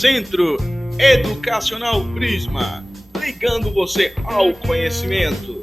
Centro Educacional Prisma, ligando você ao conhecimento.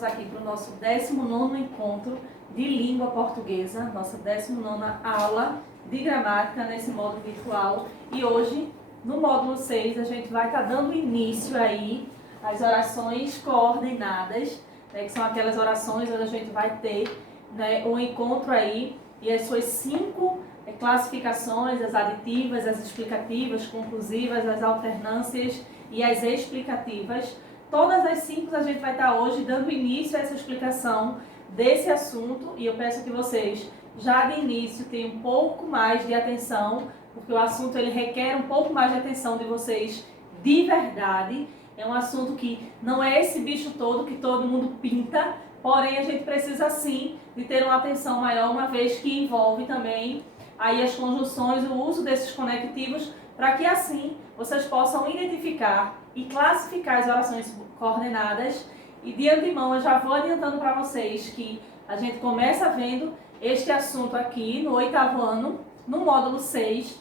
Aqui para o nosso 19º encontro de língua portuguesa, nossa 19ª aula de gramática nesse módulo virtual. E hoje, no módulo 6, a gente vai estar dando início aí às orações coordenadas, né, que são aquelas orações onde a gente vai ter, né, um encontro aí e as suas 5 classificações, as aditivas, as explicativas, conclusivas, as alternâncias e as explicativas. Todas as 5 a gente vai estar hoje dando início a essa explicação desse assunto, e eu peço que vocês já de início tenham um pouco mais de atenção, porque o assunto ele requer um pouco mais de atenção de vocês de verdade. É um assunto que não é esse bicho todo que todo mundo pinta, porém a gente precisa sim de ter uma atenção maior, uma vez que envolve também aí as conjunções, o uso desses conectivos, para que assim vocês possam identificar e classificar as orações coordenadas. E de antemão eu já vou adiantando para vocês que a gente começa vendo este assunto aqui no 8º ano, no módulo 6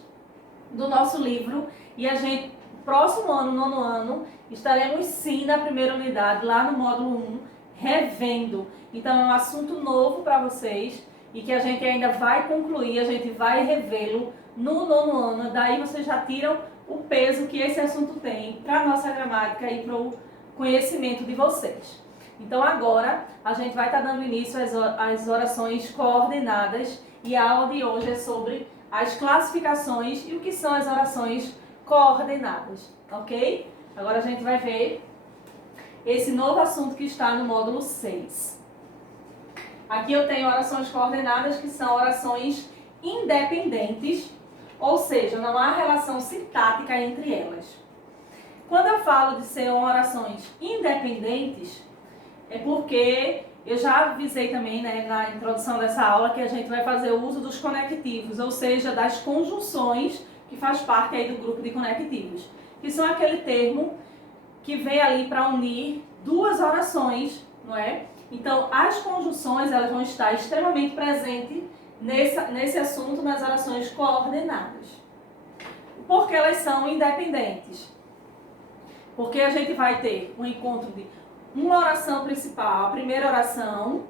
do nosso livro, e a gente, próximo ano, 9º ano, estaremos sim na primeira unidade, lá no módulo 1, revendo. Então é um assunto novo para vocês e que a gente ainda vai concluir, a gente vai revê-lo no 9º ano. Daí vocês já tiram o peso que esse assunto tem para a nossa gramática e para o conhecimento de vocês. Então agora a gente vai estar dando início às orações coordenadas, e a aula de hoje é sobre as classificações e o que são as orações coordenadas, ok? Agora a gente vai ver esse novo assunto que está no módulo 6. Aqui eu tenho orações coordenadas, que são orações independentes, ou seja, não há relação sintática entre elas. Quando eu falo de ser orações independentes, é porque eu já avisei também, né, na introdução dessa aula, que a gente vai fazer o uso dos conectivos, ou seja, das conjunções, que faz parte aí do grupo de conectivos, que são aquele termo que vem ali para unir duas orações, não é? Então, as conjunções elas vão estar extremamente presentes nesse assunto, nas orações coordenadas. Por que elas são independentes? Porque a gente vai ter um encontro de uma oração principal, a primeira oração,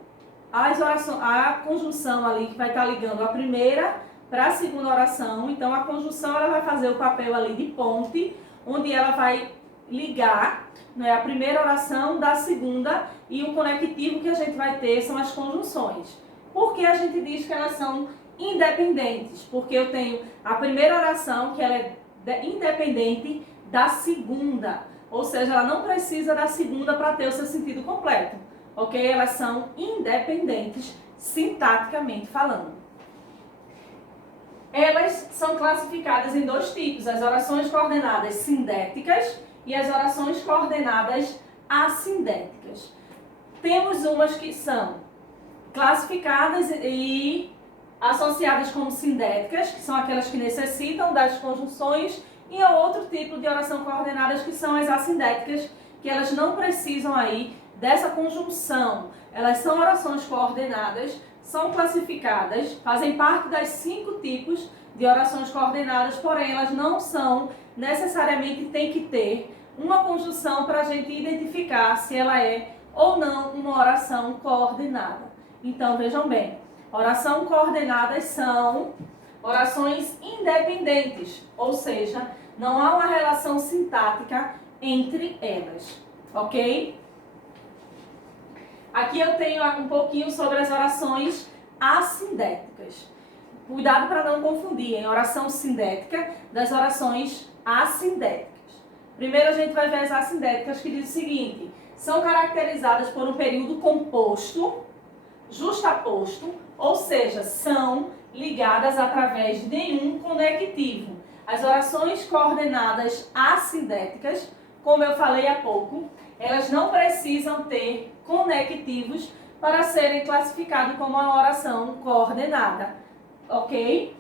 a conjunção ali que vai estar ligando a primeira para a segunda oração. Então, a conjunção ela vai fazer o papel ali de ponte, onde ela vai ligar, né, a primeira oração da segunda, e o conectivo que a gente vai ter são as conjunções. Por que a gente diz que elas são independentes? Porque eu tenho a primeira oração que ela é independente da segunda, ou seja, ela não precisa da segunda para ter o seu sentido completo, ok? Elas são independentes sintaticamente falando. Elas são classificadas em 2 tipos, as orações coordenadas sindéticas e as orações coordenadas assindéticas. Temos umas que são classificadas e associadas como sindéticas, que são aquelas que necessitam das conjunções, e há outro tipo de oração coordenadas que são as assindéticas, que elas não precisam aí dessa conjunção. Elas são orações coordenadas, são classificadas, fazem parte das 5 tipos de orações coordenadas, porém elas não são necessariamente, tem que ter uma conjunção para a gente identificar se ela é ou não uma oração coordenada. Então vejam bem, oração coordenadas são orações independentes, ou seja, não há uma relação sintática entre elas, ok? Aqui eu tenho um pouquinho sobre as orações assindéticas. Cuidado para não confundir em oração sindética das orações assindéticas. Primeiro a gente vai ver as assindéticas, que diz o seguinte: são caracterizadas por um período composto, justaposto, ou seja, são ligadas através de nenhum conectivo. As orações coordenadas assindéticas, como eu falei há pouco, elas não precisam ter conectivos para serem classificadas como uma oração coordenada, ok?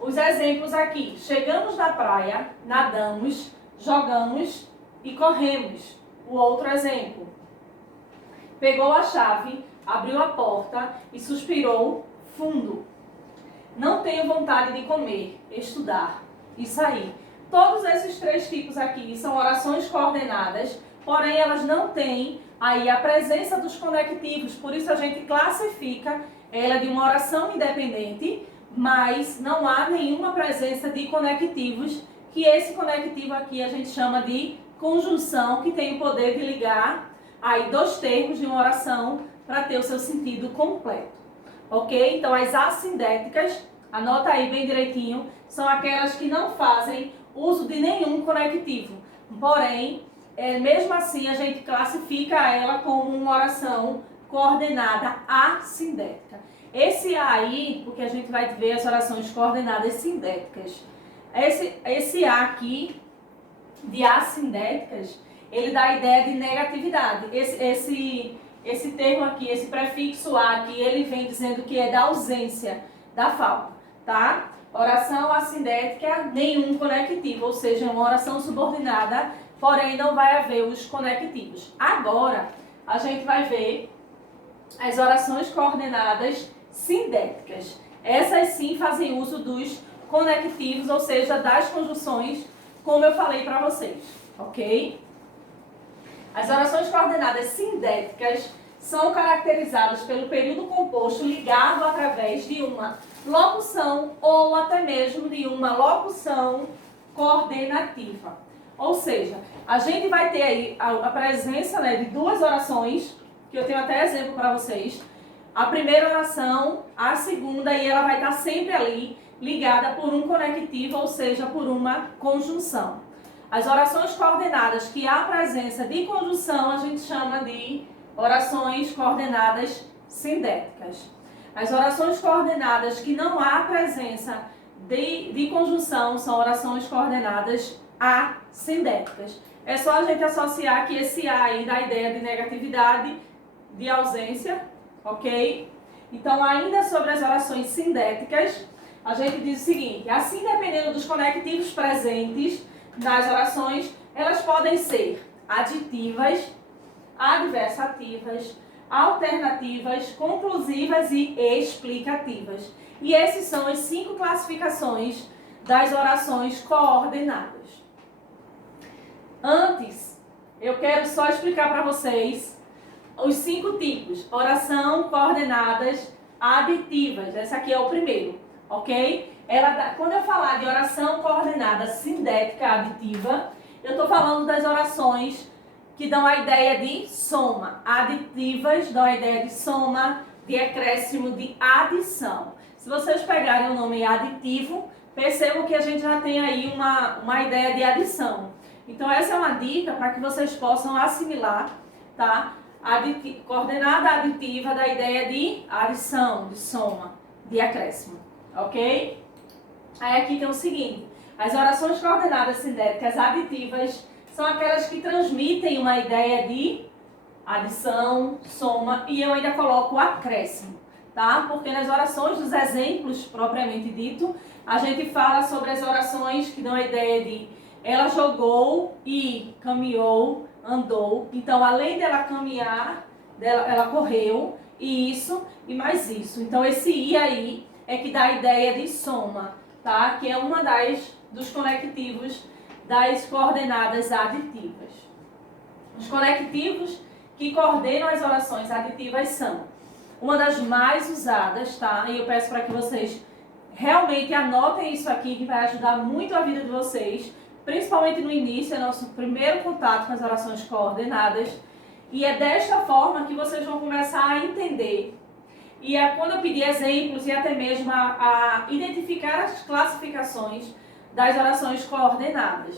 Os exemplos aqui: chegamos na praia, nadamos, jogamos e corremos. O outro exemplo: pegou a chave, abriu a porta e suspirou fundo. não tenho vontade de comer, estudar e sair. Todos esses três tipos aqui são orações coordenadas, porém elas não têm aí a presença dos conectivos, por isso a gente classifica ela de uma oração independente, mas não há nenhuma presença de conectivos, que esse conectivo aqui a gente chama de conjunção, que tem o poder de ligar aí dois termos de uma oração para ter o seu sentido completo. Ok? Então as assindéticas, anota aí bem direitinho, são aquelas que não fazem uso de nenhum conectivo. Porém, mesmo assim a gente classifica ela como uma oração coordenada assindética. Esse A aí, porque a gente vai ver as orações coordenadas sindéticas. Esse A aqui, de assindéticas, ele dá a ideia de negatividade. Esse termo aqui, esse prefixo A aqui, ele vem dizendo que é da ausência, da falta, tá? Oração assindética, nenhum conectivo, ou seja, uma oração subordinada, porém não vai haver os conectivos. Agora, a gente vai ver as orações coordenadas sindéticas. Essas sim fazem uso dos conectivos, ou seja, das conjunções, como eu falei para vocês, ok? As orações coordenadas sindéticas são caracterizadas pelo período composto ligado através de uma locução ou até mesmo de uma locução coordenativa. Ou seja, a gente vai ter aí a presença, né, de duas orações, que eu tenho até exemplo para vocês. A primeira oração, a segunda, e ela vai estar sempre ali ligada por um conectivo, ou seja, por uma conjunção. As orações coordenadas que há presença de conjunção, a gente chama de orações coordenadas sindéticas. As orações coordenadas que não há presença de conjunção são orações coordenadas assindéticas. É só a gente associar que esse A aí dá a ideia de negatividade, de ausência, ok? Então, ainda sobre as orações sindéticas, a gente diz o seguinte: assim, dependendo dos conectivos presentes nas orações, elas podem ser aditivas, adversativas, alternativas, conclusivas e explicativas. E essas são as 5 classificações das orações coordenadas. Antes, eu quero só explicar para vocês os 5 tipos. Oração coordenadas aditivas. Esse aqui é o primeiro, ok? Quando eu falar de oração coordenada sindética aditiva, eu estou falando das orações que dão a ideia de soma. Aditivas dão a ideia de soma, de acréscimo, de adição. Se vocês pegarem o nome aditivo, percebam que a gente já tem aí uma ideia de adição. Então essa é uma dica para que vocês possam assimilar, tá? Coordenada aditiva da ideia de adição, de soma, de acréscimo, ok? Aí aqui tem o seguinte: as orações coordenadas sindéticas aditivas são aquelas que transmitem uma ideia de adição, soma, e eu ainda coloco acréscimo, tá? Porque nas orações dos exemplos propriamente dito, a gente fala sobre as orações que dão a ideia de ela jogou e caminhou, andou. Então, além dela caminhar, ela correu, e isso e mais isso. Então, esse I aí é que dá a ideia de soma, tá? Que é uma dos conectivos das coordenadas aditivas. Os conectivos que coordenam as orações aditivas são uma das mais usadas, tá? E eu peço para que vocês realmente anotem isso aqui, que vai ajudar muito a vida de vocês, principalmente no início, é nosso primeiro contato com as orações coordenadas. E é desta forma que vocês vão começar a entender. E quando eu pedir exemplos e até mesmo a identificar as classificações das orações coordenadas.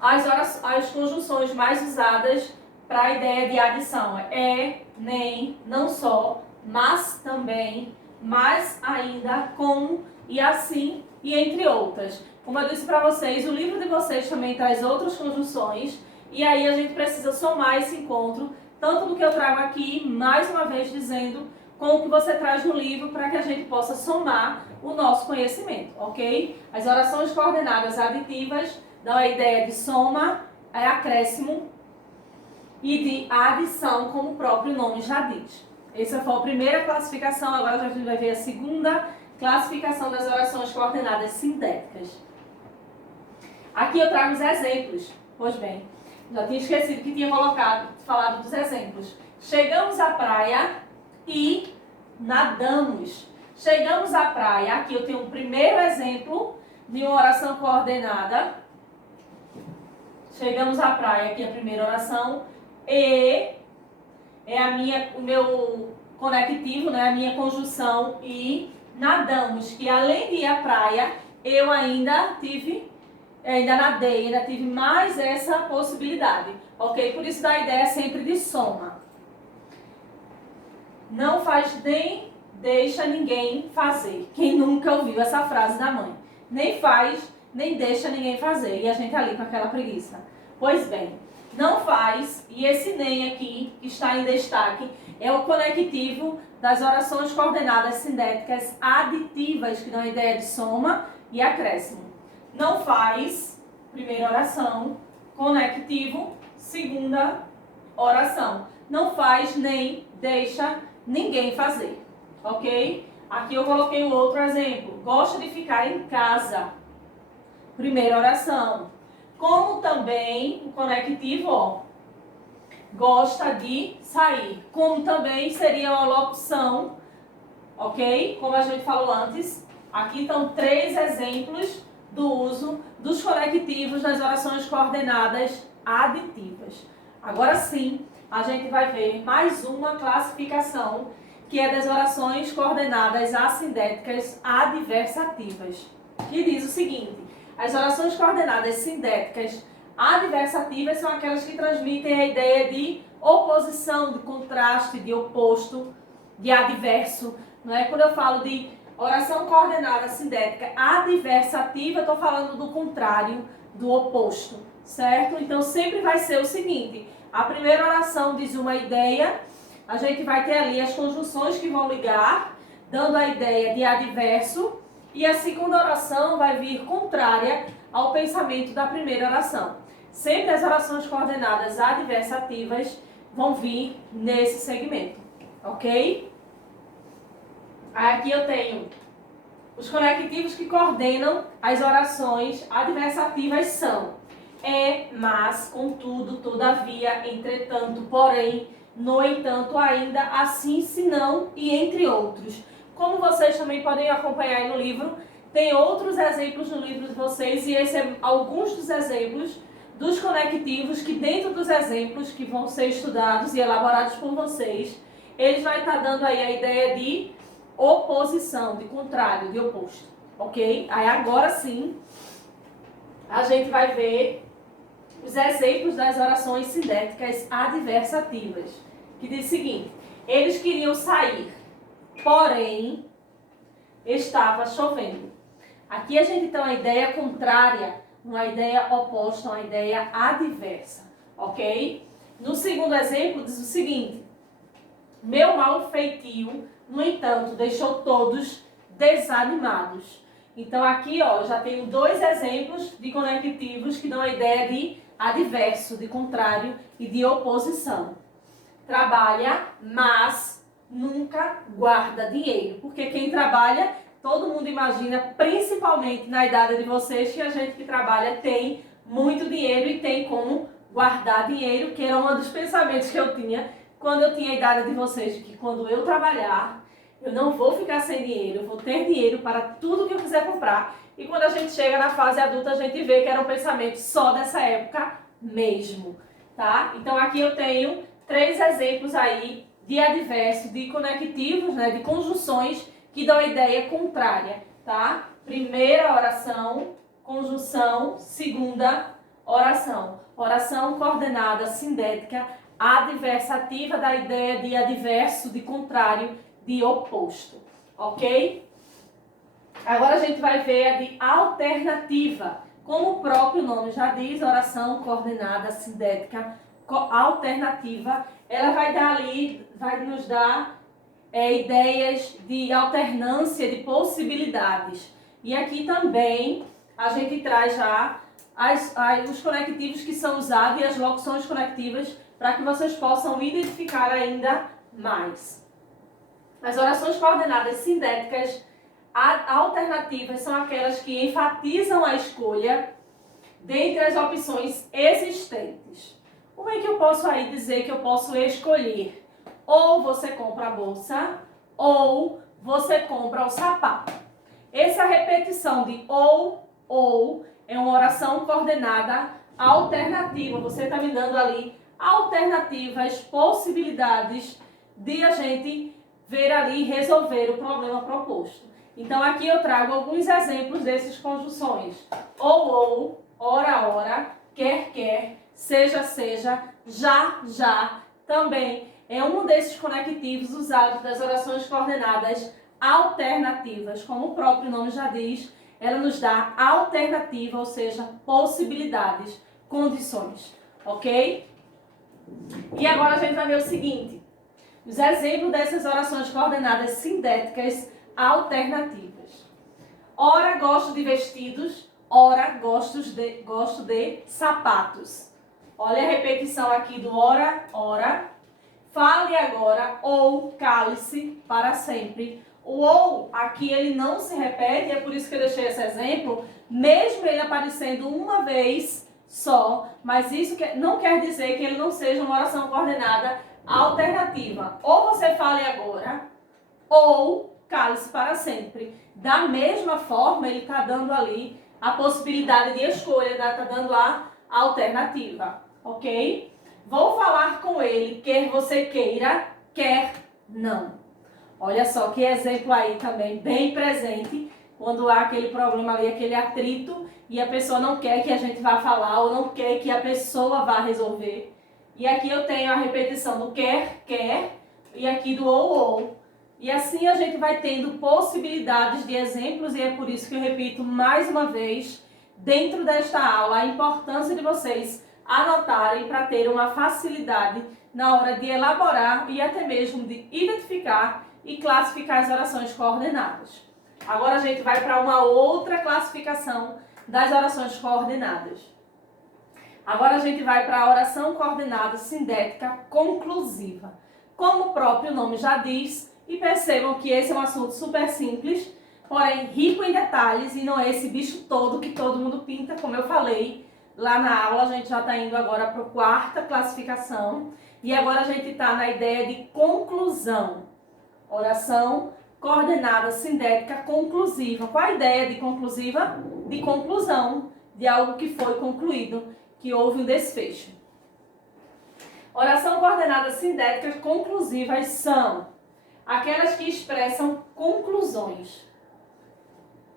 As conjunções mais usadas para a ideia de adição é, nem, não só, mas também, mais ainda, como e assim, e entre outras. Como eu disse para vocês, o livro de vocês também traz outras conjunções, e aí a gente precisa somar esse encontro, tanto do que eu trago aqui, mais uma vez dizendo, com o que você traz no livro, para que a gente possa somar o nosso conhecimento, ok? As orações coordenadas aditivas dão a ideia de soma, acréscimo e de adição, como o próprio nome já diz. Essa foi a primeira classificação, agora a gente vai ver a segunda classificação das orações coordenadas sintéticas. Aqui eu trago os exemplos. Pois bem, já tinha esquecido que tinha falado dos exemplos. Chegamos à praia e nadamos. Chegamos à praia, aqui eu tenho um primeiro exemplo de uma oração coordenada. Chegamos à praia, aqui a primeira oração. E é o meu conectivo, né? A minha conjunção. E nadamos, que além de ir à praia, eu ainda nadei, ainda tive mais essa possibilidade. Ok? Por isso dá a ideia sempre de soma. Não faz nem deixa ninguém fazer. Quem nunca ouviu essa frase da mãe? Nem faz, nem deixa ninguém fazer. E a gente ali com aquela preguiça. Pois bem, não faz, e esse nem aqui, que está em destaque, é o conectivo das orações coordenadas sintéticas aditivas, que dão a ideia de soma e acréscimo. Não faz, primeira oração, conectivo, segunda oração. Não faz, nem deixa ninguém fazer. Ok? Aqui eu coloquei um outro exemplo. Gosta de ficar em casa. Primeira oração. Como também o conectivo, ó, gosta de sair. Como também seria uma locução, ok? Como a gente falou antes. Aqui estão 3 exemplos do uso dos conectivos nas orações coordenadas aditivas. Agora sim, a gente vai ver mais uma classificação, que é das orações coordenadas assindéticas adversativas, que diz o seguinte: as orações coordenadas sindéticas adversativas são aquelas que transmitem a ideia de oposição, de contraste, de oposto, de adverso. Não é? Quando eu falo de oração coordenada sindética adversativa, eu estou falando do contrário, do oposto, certo? Então sempre vai ser o seguinte: a primeira oração diz uma ideia, a gente vai ter ali as conjunções que vão ligar, dando a ideia de adverso, e a segunda oração vai vir contrária ao pensamento da primeira oração. Sempre as orações coordenadas adversativas vão vir nesse segmento, ok? Aqui eu tenho os conectivos que coordenam as orações adversativas são mas, contudo, todavia, entretanto, porém, no entanto, ainda, assim, senão e entre outros. Como vocês também podem acompanhar aí no livro, tem outros exemplos no livro de vocês, e esse é alguns dos exemplos dos conectivos que dentro dos exemplos que vão ser estudados e elaborados por vocês, eles vai estar dando aí a ideia de oposição, de contrário, de oposto, ok? Aí agora sim, a gente vai ver os exemplos das orações sindéticas adversativas, que diz o seguinte: eles queriam sair, porém estava chovendo. Aqui a gente tem uma ideia contrária, uma ideia oposta, uma ideia adversa, ok? No segundo exemplo diz o seguinte: meu mau feitio, no entanto, deixou todos desanimados. Então aqui, ó, eu já tenho 2 exemplos de conectivos que dão a ideia de adverso, de contrário e de oposição. Trabalha, mas nunca guarda dinheiro. Porque quem trabalha, todo mundo imagina, principalmente na idade de vocês, que a gente que trabalha tem muito dinheiro e tem como guardar dinheiro, que era um dos pensamentos que eu tinha quando eu tinha a idade de vocês, de que quando eu trabalhar, eu não vou ficar sem dinheiro, eu vou ter dinheiro para tudo que eu quiser comprar. E quando a gente chega na fase adulta, a gente vê que era um pensamento só dessa época mesmo, tá? Então aqui eu tenho 3 exemplos aí de adverso, de conectivos, né, de conjunções que dão a ideia contrária, tá? Primeira oração, conjunção, segunda oração. Oração coordenada sindética adversativa da ideia de adverso, de contrário, de oposto, ok? Agora a gente vai ver a de alternativa. Como o próprio nome já diz, oração coordenada sindética alternativa, ela vai nos dar ideias de alternância de possibilidades. E aqui também a gente traz já os conectivos que são usados e as locuções conectivas para que vocês possam identificar ainda mais. As orações coordenadas sindéticas Alternativas são aquelas que enfatizam a escolha dentre as opções existentes. Como é que eu posso aí dizer que eu posso escolher? Ou você compra a bolsa, ou você compra o sapato. Essa repetição de ou é uma oração coordenada alternativa. Você está me dando ali alternativas, possibilidades de a gente ver ali e resolver o problema proposto. Então aqui eu trago alguns exemplos dessas conjunções. Ou, ora, quer, seja, já, também é um desses conectivos usados das orações coordenadas alternativas. Como o próprio nome já diz, ela nos dá alternativa, ou seja, possibilidades, condições, ok? E agora a gente vai ver o seguinte, os exemplos dessas orações coordenadas sindéticas alternativas. Ora, gosto de vestidos, ora, gosto de sapatos. Olha a repetição aqui do ora. Fale agora ou cale-se para sempre. O ou aqui ele não se repete, é por isso que eu deixei esse exemplo, mesmo ele aparecendo uma vez só, mas isso não quer dizer que ele não seja uma oração coordenada alternativa. Ou você fale agora, ou cale-se para sempre. Da mesma forma, ele está dando ali a possibilidade de escolha, está dando a alternativa, ok? Vou falar com ele, quer você queira, quer não. Olha só que exemplo aí também, bem presente, quando há aquele problema ali, aquele atrito, e a pessoa não quer que a gente vá falar, ou não quer que a pessoa vá resolver. E aqui eu tenho a repetição do quer, e aqui do ou. E assim a gente vai tendo possibilidades de exemplos, e é por isso que eu repito mais uma vez, dentro desta aula, a importância de vocês anotarem para ter uma facilidade na hora de elaborar e até mesmo de identificar e classificar as orações coordenadas. Agora a gente vai para uma outra classificação das orações coordenadas. Agora a gente vai para a oração coordenada sindética conclusiva. Como o próprio nome já diz, e percebam que esse é um assunto super simples, porém rico em detalhes, e não é esse bicho todo que todo mundo pinta, como eu falei. Lá na aula a gente já está indo agora para a quarta classificação, e agora a gente está na ideia de conclusão. Oração coordenada sindética conclusiva. Qual a ideia de conclusiva? De conclusão, de algo que foi concluído, que houve um desfecho. Oração coordenada sindéticas conclusivas são aquelas que expressam conclusões.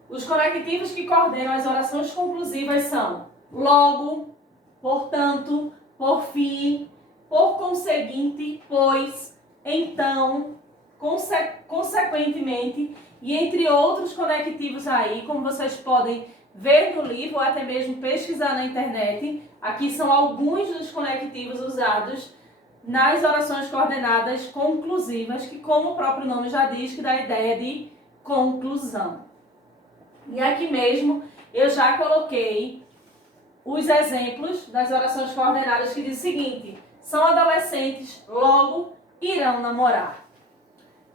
Os conectivos que coordenam as orações conclusivas são logo, portanto, por fim, por conseguinte, pois, então, consequentemente, e entre outros conectivos aí, como vocês podem ver no livro ou até mesmo pesquisar na internet. Aqui são alguns dos conectivos usados nas orações coordenadas conclusivas, que como o próprio nome já diz, que dá a ideia de conclusão. E aqui mesmo eu já coloquei os exemplos das orações coordenadas que diz o seguinte: são adolescentes, logo irão namorar.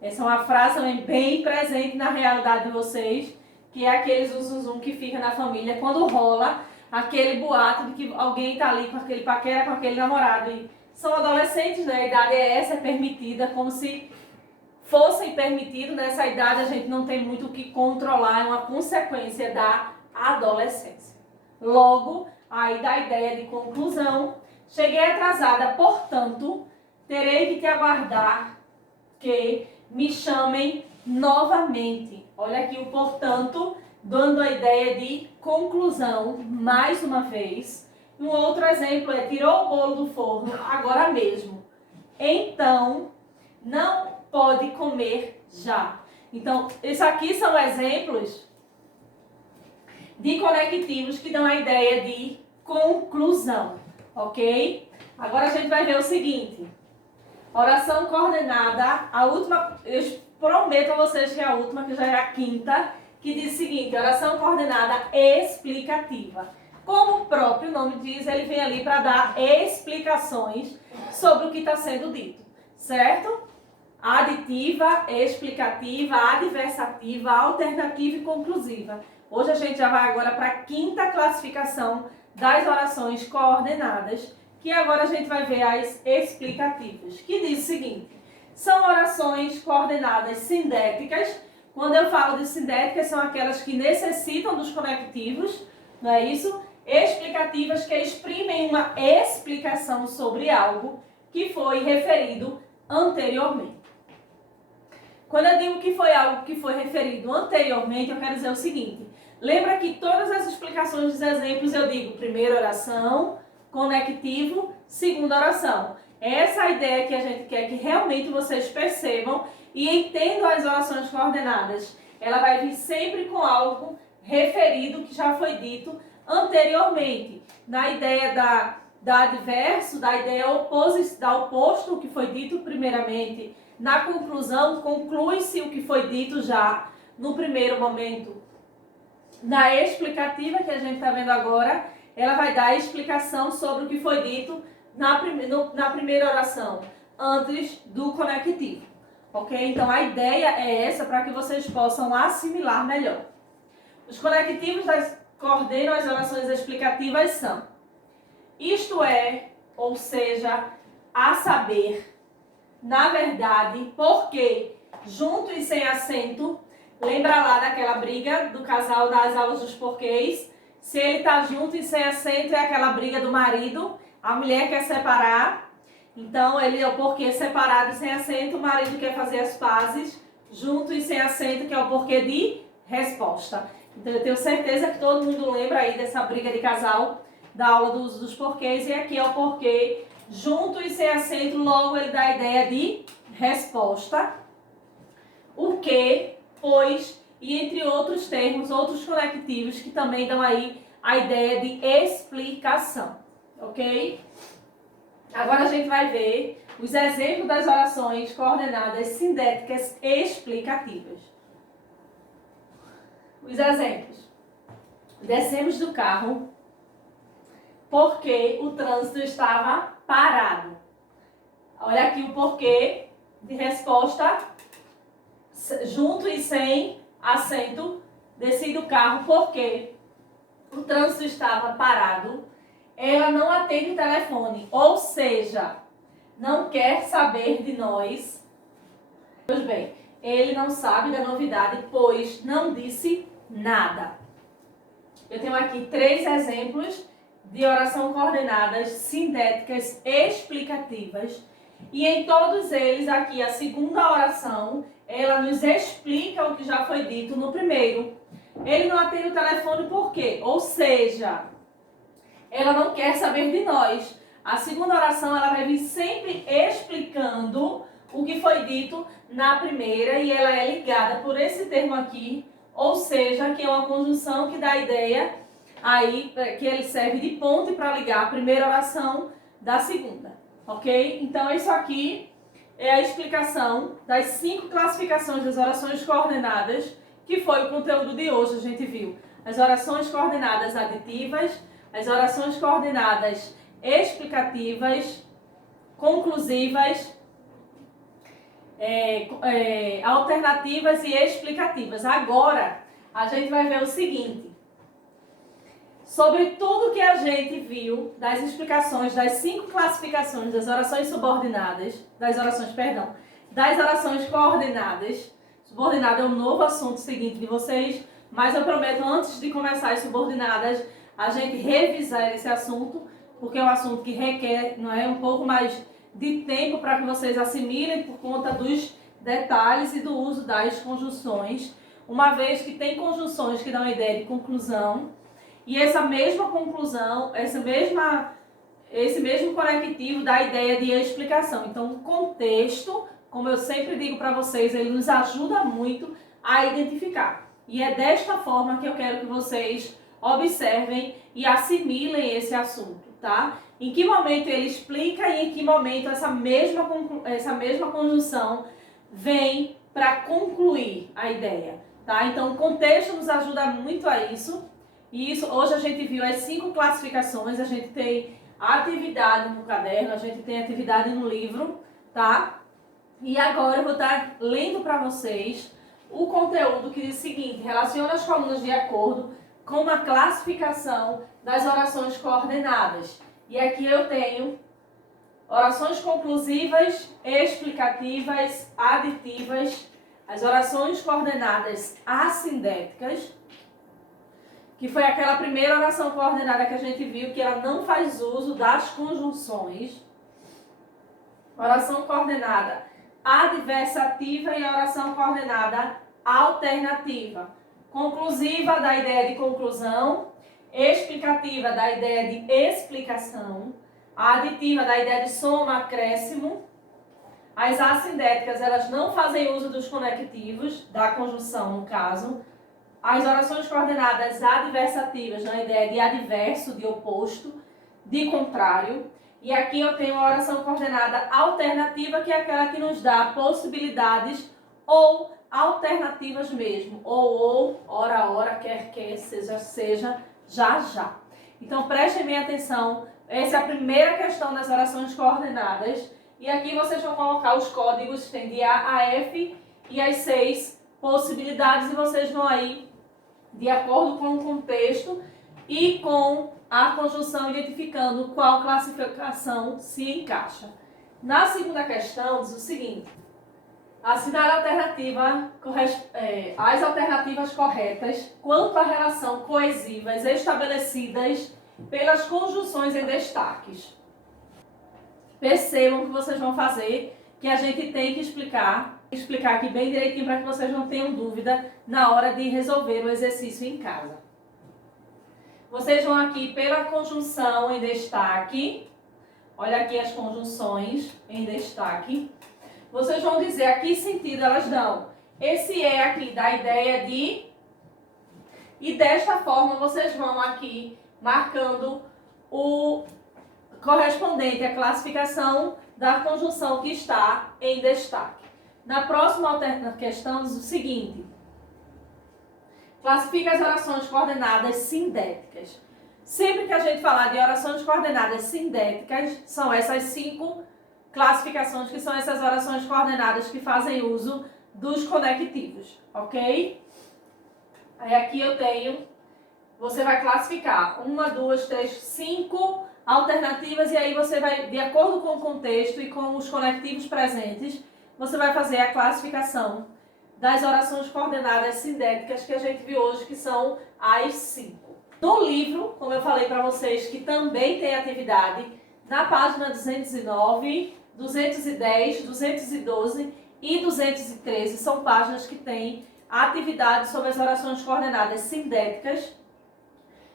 Essa é uma frase também bem presente na realidade de vocês, que é aquele zum que fica na família quando rola aquele boato de que alguém está ali com aquele paquera, com aquele namorado. E são adolescentes, né? A idade é essa, é permitida, como se fossem permitidos. Nessa idade a gente não tem muito o que controlar, é uma consequência da adolescência. Logo, aí da ideia de conclusão, cheguei atrasada, portanto, terei que te aguardar que me chamem novamente. Olha aqui o portanto, dando a ideia de conclusão, mais uma vez. Um outro exemplo é: tirou o bolo do forno agora mesmo. Então, não pode comer já. Então, isso aqui são exemplos de conectivos que dão a ideia de conclusão, ok? Agora a gente vai ver o seguinte. Oração coordenada, a última, eu prometo a vocês que é a última, que já é a quinta, que diz o seguinte: oração coordenada explicativa. Como o próprio nome diz, ele vem ali para dar explicações sobre o que está sendo dito, certo? aditiva, explicativa, adversativa, alternativa e conclusiva. Hoje a gente já vai agora para a quinta classificação das orações coordenadas, que agora a gente vai ver as explicativas, que diz o seguinte: são orações coordenadas sindéticas. Quando eu falo de sindéticas, são aquelas que necessitam dos conectivos, não é isso? Explicativas, que exprimem uma explicação sobre algo que foi referido anteriormente. Quando eu digo que foi algo que foi referido anteriormente, eu quero dizer o seguinte: lembra que todas as explicações dos exemplos eu digo primeira oração, conectivo, segunda oração. Essa é a ideia que a gente quer que realmente vocês percebam e entendam as orações coordenadas. Ela vai vir sempre com algo referido que já foi dito anteriormente. Na ideia da adverso, da ideia oposto que foi dito primeiramente. Na conclusão, conclui-se o que foi dito já no primeiro momento. Na explicativa, que a gente está vendo agora, ela vai dar a explicação sobre o que foi dito na primeira oração, antes do conectivo. Ok? Então a ideia é essa, para que vocês possam assimilar melhor. Os conectivos coordenam as orações explicativas são: isto é, ou seja, a saber, na verdade, porque, junto e sem acento. Lembra lá daquela briga do casal das aulas dos porquês? Se ele está junto e sem acento, é aquela briga do marido. A mulher quer separar, então ele é o porquê separado e sem acento. O marido quer fazer as pazes, junto e sem acento, que é o porquê de resposta. Então eu tenho certeza que todo mundo lembra aí dessa briga de casal da aula dos porquês. E aqui é o porquê junto e sem acento, logo ele dá a ideia de resposta. O que, pois, e entre outros termos, outros conectivos que também dão aí a ideia de explicação, ok? Agora a gente vai ver os exemplos das orações coordenadas sindéticas explicativas. Os exemplos: descemos do carro porque o trânsito estava parado. Olha aqui o porquê de resposta, junto e sem acento. Desci do carro porque o trânsito estava parado. Ela não atende o telefone, ou seja, não quer saber de nós. Pois bem, ele não sabe da novidade, pois não disse nada. Eu tenho aqui 3 exemplos de oração coordenadas sindéticas explicativas. E em todos eles, aqui a segunda oração, ela nos explica o que já foi dito no primeiro. Ele não atende o telefone por quê? Ou seja, ela não quer saber de nós. A segunda oração, ela vai vir sempre explicando o que foi dito na primeira, e ela é ligada por esse termo aqui, ou seja, que é uma conjunção que dá a ideia aí, que ele serve de ponte para ligar a primeira oração da segunda. Ok? Então isso aqui é a explicação das 5 classificações das orações coordenadas, que foi o conteúdo de hoje. A gente viu as orações coordenadas aditivas, as orações coordenadas explicativas, conclusivas, alternativas e explicativas. Agora a gente vai ver o seguinte: sobre tudo que a gente viu das explicações das 5 classificações das orações subordinadas, das orações coordenadas. Subordinada é um novo assunto seguinte de vocês, mas eu prometo, antes de começar as subordinadas, a gente revisar esse assunto, porque é um assunto que requer, não é, um pouco mais de tempo para que vocês assimilem, por conta dos detalhes e do uso das conjunções, uma vez que tem conjunções que dão a ideia de conclusão, e essa mesma conclusão, esse mesmo conectivo dá a ideia de explicação. Então, o contexto, como eu sempre digo para vocês, ele nos ajuda muito a identificar. E é desta forma que eu quero que vocês observem e assimilem esse assunto, tá? Em que momento ele explica e em que momento essa mesma conjunção vem para concluir a ideia, tá? Então, o contexto nos ajuda muito a isso. E isso, hoje a gente viu as 5 classificações, a gente tem atividade no caderno, a gente tem atividade no livro, tá? E agora eu vou estar lendo para vocês o conteúdo que diz o seguinte: relaciona as colunas de acordo com uma classificação das orações coordenadas. E aqui eu tenho orações conclusivas, explicativas, aditivas, as orações coordenadas assindéticas, que foi aquela primeira oração coordenada que a gente viu que ela não faz uso das conjunções. Oração coordenada adversativa e oração coordenada alternativa. Conclusiva da ideia de conclusão, explicativa da ideia de explicação, aditiva da ideia de soma, acréscimo. As assindéticas, elas não fazem uso dos conectivos, da conjunção no caso. As orações coordenadas adversativas, na ideia de adverso, de oposto, de contrário. E aqui eu tenho a oração coordenada alternativa, que é aquela que nos dá possibilidades ou alternativas mesmo. Ou, ora, quer, seja, já. Então prestem bem atenção, essa é a primeira questão das orações coordenadas. E aqui vocês vão colocar os códigos, tem de A a F e as 6 possibilidades, e vocês vão aí, de acordo com o contexto e com a conjunção, identificando qual classificação se encaixa. Na segunda questão, diz o seguinte: assinar a alternativa, as alternativas corretas quanto à relação coesivas estabelecidas pelas conjunções em destaques. Percebam que vocês vão fazer, que a gente tem que explicar aqui bem direitinho para que vocês não tenham dúvida na hora de resolver o exercício em casa. Vocês vão aqui pela conjunção em destaque. Olha aqui as conjunções em destaque. Vocês vão dizer a que sentido elas dão. Esse é aqui da ideia de... E desta forma vocês vão aqui marcando o correspondente à classificação da conjunção que está em destaque. Na próxima questão diz o seguinte: classifica as orações coordenadas sindéticas. Sempre que a gente falar de orações coordenadas sindéticas, são essas 5 classificações, que são essas orações coordenadas que fazem uso dos conectivos, ok? Aí aqui eu tenho, você vai classificar 1, 2, 3, 5 alternativas, e aí você vai, de acordo com o contexto e com os conectivos presentes, você vai fazer a classificação das orações coordenadas sindéticas que a gente viu hoje, que são as 5. No livro, como eu falei para vocês, que também tem atividade, na página 209, 210, 212 e 213, são páginas que têm atividade sobre as orações coordenadas sindéticas.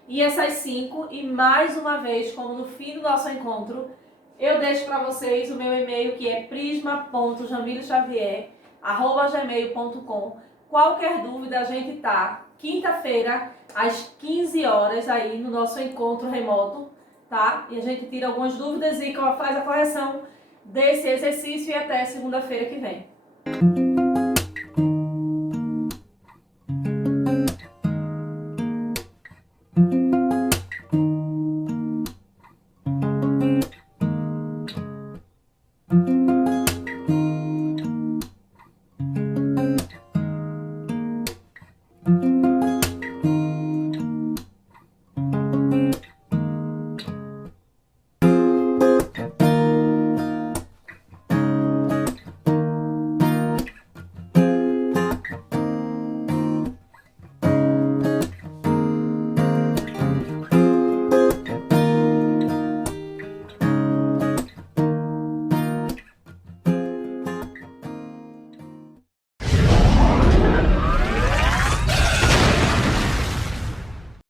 E essas 5, e mais uma vez, como no fim do nosso encontro, eu deixo para vocês o meu e-mail, que é prisma.jamilexavier@gmail.com. Qualquer dúvida, a gente tá quinta-feira às 15 horas aí no nosso encontro remoto, tá? E a gente tira algumas dúvidas e faz a correção desse exercício, e até segunda-feira que vem.